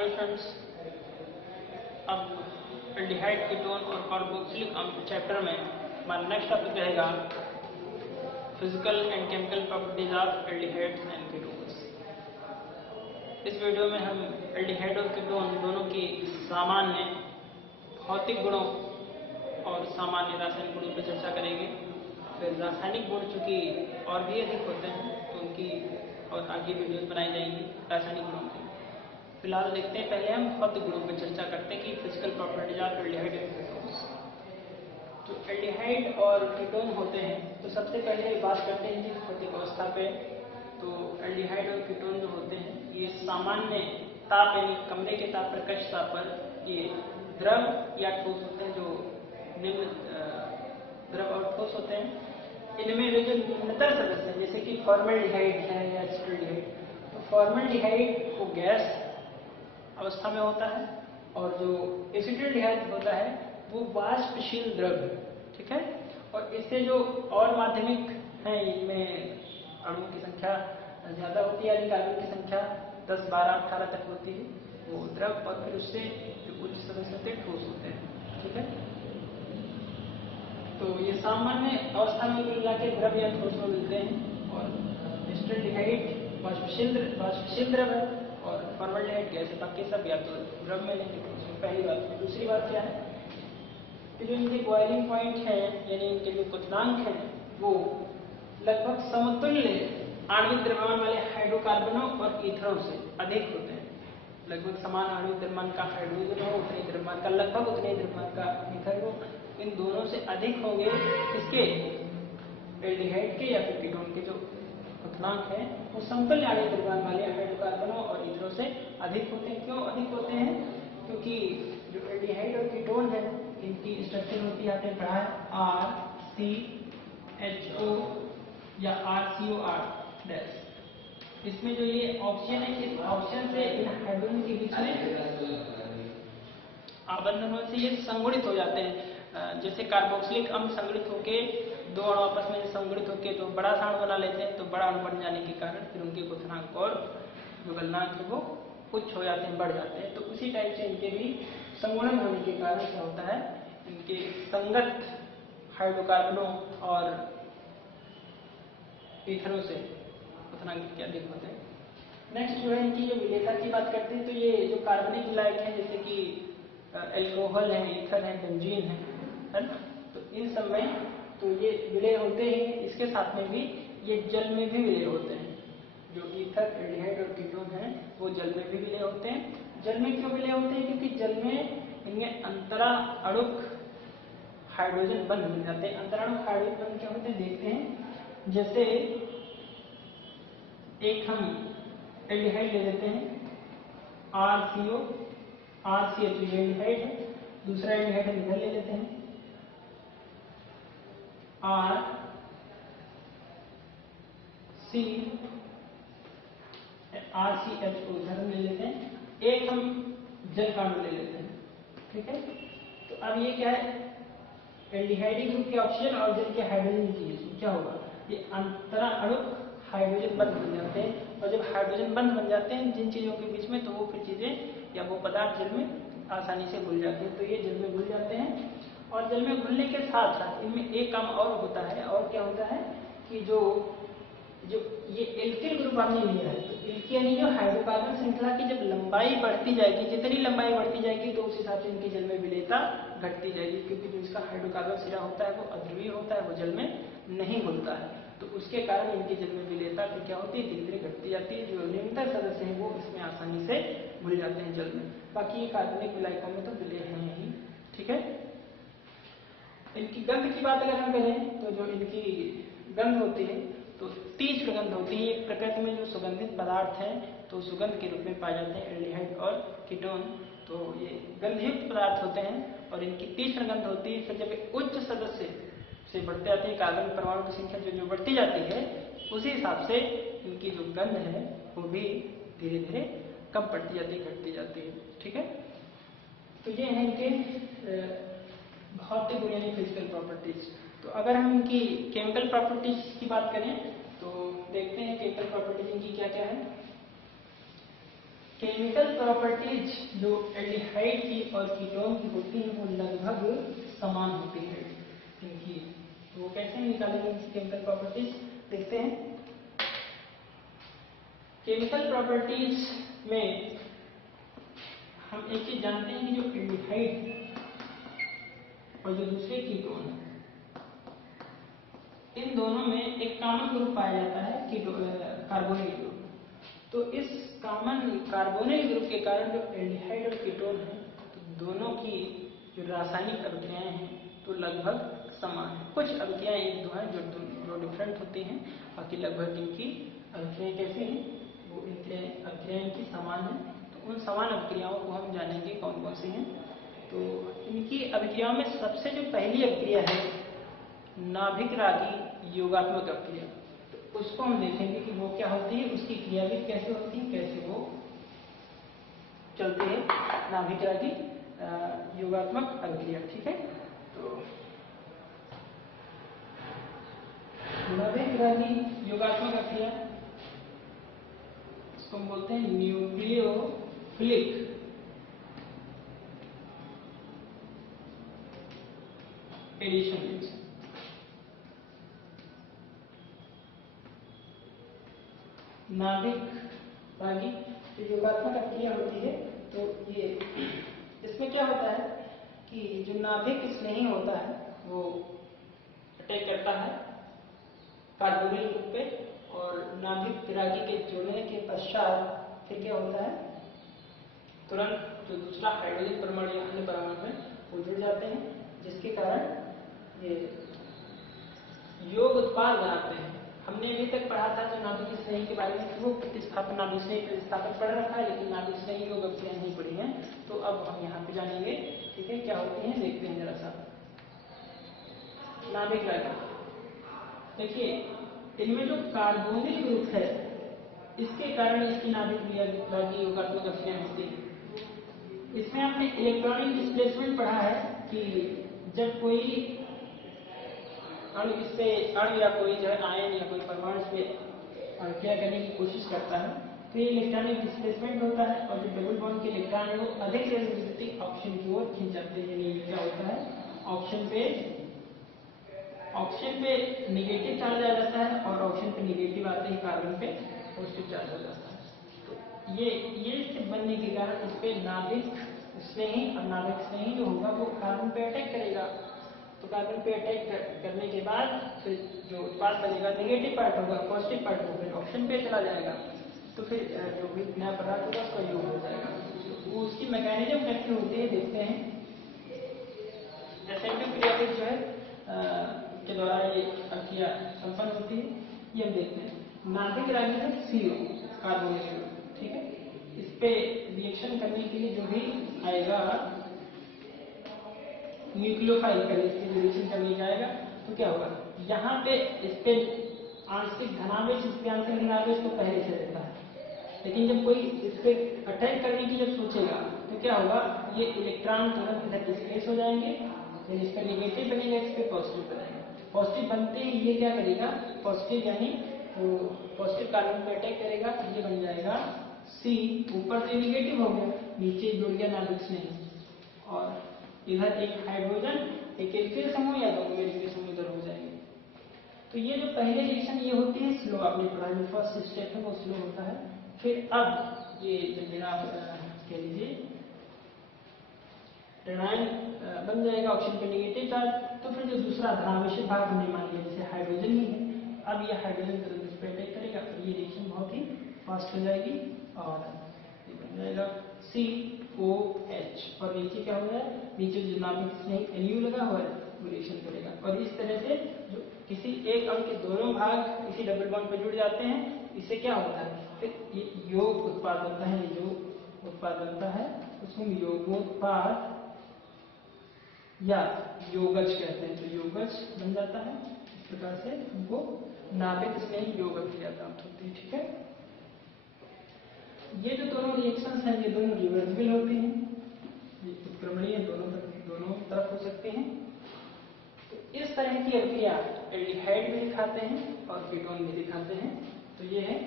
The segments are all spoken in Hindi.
हेलो स्टूडेंट्स, अब एल्डिहाइड कीटोन और कार्बोक्सिलिक अम्ल चैप्टर में हमारा नेक्स्ट टॉपिक रहेगा physical and chemical properties of aldehydes and ketones. इस वीडियो में हम एल्डिहाइड और कीटोन दोनों की सामान्य भौतिक गुणों और सामान्य रासायनिक गुणों पर चर्चा करेंगे। फिर रासायनिक गुण चूंकि और भी अधिक होते हैं तो उनकी और आगे वीडियोस बनाई जाएंगी रासायनिक गुणों की। फिलहाल देखते हैं, पहले हम भौतिक गुणों पर चर्चा करते हैं कि physical properties of aldehyde and ketones. जो एल्डिहाइड और कीटोन होते हैं तो सबसे पहले बात करते हैं इनकी भौतिक अवस्था पे। तो एल्डिहाइड और कीटोन जो होते हैं ये सामान्य ताप यानी कमरे के ताप प्रकाश ताप पर ये द्रव या ठोस होते हैं। जो निम्न द्रव और ठोस होते हैं इनमें वे जो निम्नतर सदस्य हैं जैसे कि फॉर्मल्डिहाइड है या एसिटाल्डिहाइड, तो फॉर्मल्डिहाइड वो गैस अवस्था में होता है और जो एसिटाल्डिहाइड होता है वो वाष्पशील द्रव है। ठीक है, और इससे जो और माध्यमिक है इनमें अणुओं की संख्या ज्यादा होती है, यानी कार्बन की संख्या 10, 12, 18 तक होती है वो द्रव, और फिर उससे जो उच्च सदस्य होते हैं ठोस होते हैं। ठीक है, तो ये सामान्य अवस्था में मिला के द्रव या ठोस में मिलते हैं। और एसिटाल्डिहाइड वाष्पशील द्रव है और फॉर्मल्डिहाइड गैस है। बाकी सब या तो द्रव में लेंगे। पहली बात। दूसरी बात क्या है कि जो इनके बॉइलिंग पॉइंट है यानी इनके जो क्वथनांक है वो लगभग समतुल्य आणविक द्रव्यमान वाले हाइड्रोकार्बनों और ईथरों से अधिक होते हैं। लगभग समान आणविक द्रव्यमान का हाइड्रोजन हो, उतने द्रव्यमान का लगभग उतने द्रव्यमान का ईथर हो, इन दोनों से अधिक होंगे इसके एल्डिहाइड के या फिर कीटोन के जो क्वथनांक है वो समतुल्य आणविक द्रव्यमान वाले हाइड्रोकार्बनों और ईथरों से अधिक होते हैं। क्यों अधिक होते हैं? क्योंकि जो एल्डिहाइड और कीटोन है इनकी स्ट्रक्चर होती है, आपने पढ़ा है RCHO या RCOR। इसमें जो ये ऑप्शन है इस ऑप्शन से इन हाइड्रोजन के बीच में आबंधनों से ये संगुणित हो जाते हैं। जैसे कार्बोक्सिलिक अम्ल संगठित होके दो अणु आपस में संगठित होके तो बड़ा सा अणु बना लेते हैं, तो बड़ा अणु बन जाने के कारण फिर उनके क्वथनांक और जो गलनांक है वो उच्च हो जाते हैं, बढ़ जाते हैं। तो उसी टाइप से इनके भी संगुणन होने के कारण क्या होता है, इनके संगत हाइड्रोकार्बनों और ईथरों से क्वथनांक के अधिक होते हैं। नेक्स्ट जो है इनकी जो विलेयता की बात करते हैं तो ये जो कार्बनिक विलायक है जैसे कि एल्कोहल है, ईथर है, बेंजीन है ना, तो इन सब में तो ये विलय होते हैं। इसके साथ में भी ये जल में भी विलय होते हैं। जो ईथर, एल्डिहाइड और कीटोन है वो जल में भी विलय होते हैं। जल में क्यों विलय होते हैं? क्योंकि जल में इनमें अंतरा अणुक हाइड्रोजन बंध मिल जाते हैं। अंतराणुक हाइड्रोजन बंध क्या होते हैं देखते हैं। जैसे एक हम एल्डिहाइड ले लेते हैं RCHO एल्डिहाइड है, दूसरा एल्डिहाइड हम इधर ले लेते हैं RCHO इधर ले लेते हैं, एक हम जल का अणु ले लेते हैं। ठीक है, तो अब ये क्या है, एल्डिहाइड ग्रुप के ऑक्सीजन और जल के हाइड्रोजन की क्या होगा, ये अंतरा अणुक हाइड्रोजन बंध बन जाते हैं। और जब हाइड्रोजन बंध बन जाते हैं जिन चीजों के बीच में, तो वो फिर चीजें या वो पदार्थ जल में आसानी से घुल जाते हैं। तो ये जल में घुल जाते हैं और जल में घुलने के साथ साथ इनमें एक काम और होता है। और क्या होता है कि जो ये एल्किल ग्रुप आपने लिया है, तो एल्की यानी जो हाइड्रोकार्बन श्रृंखला की जब लंबाई बढ़ती जाएगी, जितनी लंबाई बढ़ती जाएगी तो उस हिसाब से इनकी जल में विलेयता घटती जाएगी। क्योंकि जो इसका हाइड्रोकार्बन सिरा होता है वो अध्रुवीय होता है, वो जल में नहीं घुलता है, तो उसके कारण इनकी जल में विलेयता फिर क्या होती है, धीरे धीरे घटती जाती है। जो निम्नतर सदस्य हैं वो इसमें आसानी से घुल जाते हैं जल में। बाकी ये कार्बनिक विलायकों में तो विलय हैं ही। ठीक है, इनकी गंध की बात अगर हम करें तो जो इनकी गंध होती है तो तीव्र गंध होती है। प्रकृति में जो सुगंधित पदार्थ हैं तो सुगंध के रूप में पाए जाते हैं एल्डिहाइड और कीटोन, तो ये गंधयुक्त पदार्थ होते हैं और इनकी तीक्ष्ण गंध होती है। फिर जब उच्च सदस्य से बढ़ते जाते हैं, कार्बन परमाणु की संख्या जो बढ़ती जाती है उसी हिसाब से इनकी जो गंध है वो भी धीरे धीरे कम पड़ती जाती है, घटती जाती है। ठीक है, तो ये है इनके भौतिक गुण यानी फिजिकल प्रॉपर्टीज। तो अगर हम इनकी केमिकल प्रॉपर्टीज की बात करें तो देखते हैं केमिकल प्रॉपर्टीज इनकी क्या क्या है। केमिकल प्रॉपर्टीज जो एल्डिहाइड की और कीटोन की होती हैं वो लगभग समान होती है इनकी। तो वो कैसे निकालेंगे केमिकल प्रॉपर्टीज, देखते हैं। केमिकल प्रॉपर्टीज में हम एक चीज जानते हैं कि जो एल्डिहाइड और जो दूसरे कीटोन है, इन दोनों में एक कॉमन ग्रुप पाया जाता है कार्बोनिल ग्रुप। तो इस कॉमन कार्बोनिल ग्रुप के कारण जो एल्डिहाइड और कीटोन है, तो दोनों की जो रासायनिक अभिक्रियाएं हैं तो लगभग समान है। कुछ अभिक्रियाएं एक दो हैं जो डिफरेंट होती हैं, बाकी लगभग इनकी अभिक्रियाएं कैसी हैं, वो अभिक्रियाएं इनकी समान है। तो उन समान अभिक्रियाओं को हम जानेंगे कौन कौन सी हैं। तो इनकी अभिक्रियाओं में सबसे जो पहली अभिक्रिया है नाभिक रागी योगात्मक अभिक्रिया, तो उसको हम देखेंगे कि वो क्या होती है, उसकी क्रियाविधि कैसे होती है, कैसे वो चलती है नाभिक रागी योगात्मक अभिक्रिया। ठीक है, तो नाभिक रागी योगात्मक अभिक्रिया इसको हम बोलते हैं न्यूक्लियोफिलिक एडिशन रिएक्शन। नाभिक रागी जो योगात्मक अभिक्रिया होती है, तो ये इसमें क्या होता है कि जो नाभिक स्नेही होता है वो अटैक करता है कार्बोनिल ग्रुप पे, और नाभिक रागी के जुड़ने के पश्चात फिर क्या होता है, तुरंत जो दूसरा हाइड्रोजन परमाणु या अन्य परमाणु है वो जुड़ जाते हैं, जिसके कारण ये योग उत्पाद बनाते हैं। हमने अभी तक पढ़ा था जो नाभिक स्नेही के बारे में, वो प्रतिस्थापन नाभिक स्नेही प्रतिस्थापन पढ़ रखा है, लेकिन नाभिक स्नेही योग अभिक्रिया नहीं पढ़ी है। तो अब हम यहाँ पे जानेंगे, ठीक है, क्या होती है, देखते हैं जरा सा। नाभिक रागी, देखिए इनमें जो कार्बोनिल ग्रुप है इसके कारण इसकी नाभिक रागी योगात्मक अभिक्रिया होती है। इसमें आपने इलेक्ट्रॉनिक डिस्प्लेसमेंट पढ़ा है कि जब कोई अणु या कोई जो है आयन या कोई परमाणु इसमें अभिक्रिया करने की कोशिश करता है तो ये इलेक्ट्रॉनिक डिस्प्लेसमेंट होता है, और जो डबल बॉन्ड के इलेक्ट्रॉन है वो अधिक रेडियोसिटी ऑक्सीजन की ओर खींच जाते हैं। यानी क्या होता है, ऑक्सीजन पे निगेटिव चार्ज आ जाता है, और ऑक्सीजन पे निगेटिव आते ही कार्बन पे पॉजिटिव चार्ज हो जाता है। तो ये स्थिति बनने के कारण इस पे नाभिक स्नेही और नाभिक स्नेही जो होगा वो कार्बन पे अटैक करेगा। तो कार्बन पे अटैक करने के बाद फिर जो उत्पाद बनेगा नेगेटिव पार्ट होगा, पॉजिटिव पार्ट होगा, फिर ऑक्सीजन पे चला जाएगा, तो फिर जो भी नया पदार्थ होगा उसका योग हो जाएगा। वो उसकी मैकेनिज्म कैसे होती है देखते हैं। एसेंटिव क्रियाविधि जो है के द्वारा ये अभिक्रिया संपन्न होती है, ये हम देखते हैं। नाभिक रागी है CO कार्बोनिल ग्रुप, ठीक है, इस पे रिएक्शन करने के लिए जो भी आएगा न्यूक्लियोफाइल पहले इसके रिएक्शन करने जाएगा, तो क्या होगा, यहाँ पे इस पे आंशिक धनावेश इस पे आंशिक ऋणावेश तो पहले से रहता है, लेकिन जब कोई इस पे अटैक करने की जब सोचेगा तो क्या होगा, ये इलेक्ट्रॉन तुरंत इधर डिस्प्लेस हो जाएंगे, फिर इस पर निगेटिव बनेगा, इस पे पॉजिटिव बनेगा। पॉजिटिव बनते ही ये क्या करेगा, पॉजिटिव यानी वो पॉजिटिव कार्बन पे अटैक करेगा, ये बन जाएगा C, ऊपर से निगेटिव हो गया, नीचे जुड़ गया नाभिक स्नेही, और इधर एक हाइड्रोजन एक एल्किल समूह या दो एल्किल समूह इधर हो जाएंगे। तो ये जो पहले रिएक्शन ये होती है स्लो, आपने पढ़ा जो फर्स्ट स्टेप है वो स्लो होता है। फिर अब ये जब मेरा कह लीजिए ऋणायन बन जाएगा, ऑक्सीजन पे निगेटिव चार्ज, तो फिर जो दूसरा धनावेशित भाग हमने मान लिया जैसे हाइड्रोजन ही है, अब ये हाइड्रोजन तुरंत इस पर अटैक करेगा, तो ये रिएक्शन बहुत ही फास्ट हो जाएगी, और ये बन जाएगा COH, और नीचे क्या हो जाए, नीचे जो नाभिक स्नेही NU लगा हुआ है वो रिएक्शन करेगा, और इस तरह से जो किसी एक अणु के दोनों भाग इसी डबल बॉन्ड पर जुड़ जाते हैं, इससे क्या होता है, फिर ये योग उत्पाद बनता है, योग उत्पाद बनता है, उसको हम योगोत्पाद या योगज कहते हैं। तो योगज बन जाता है, इस प्रकार से हमको नाभिक स्नेही योग अभिक्रिया प्राप्त होती है, ठीक है। ये जो दोनों रिएक्शंस हैं ये दोनों रिवर्सिबल होती हैं, ये उत्क्रमणीय दोनों तरफ हो सकते हैं। तो इस तरह की अभिक्रिया एल्डिहाइड भी दिखाते हैं और कीटोन भी दिखाते हैं। तो ये है,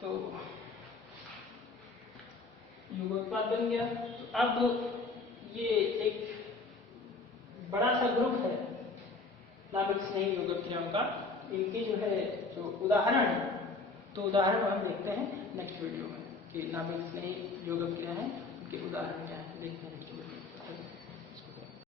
तो युग्मोत्पाद बन गया। तो अब ये एक बड़ा सा ग्रुप है नाभिक स्नेही यौगिक क्रियाओं का, इनकी जो है जो उदाहरण है, तो उदाहरण हम देखते हैं नेक्स्ट वीडियो में कि नाभिक स्नेही यौगिक क्रिया है, उनके उदाहरण क्या है, देखते हैं नेक्स्ट वीडियो में।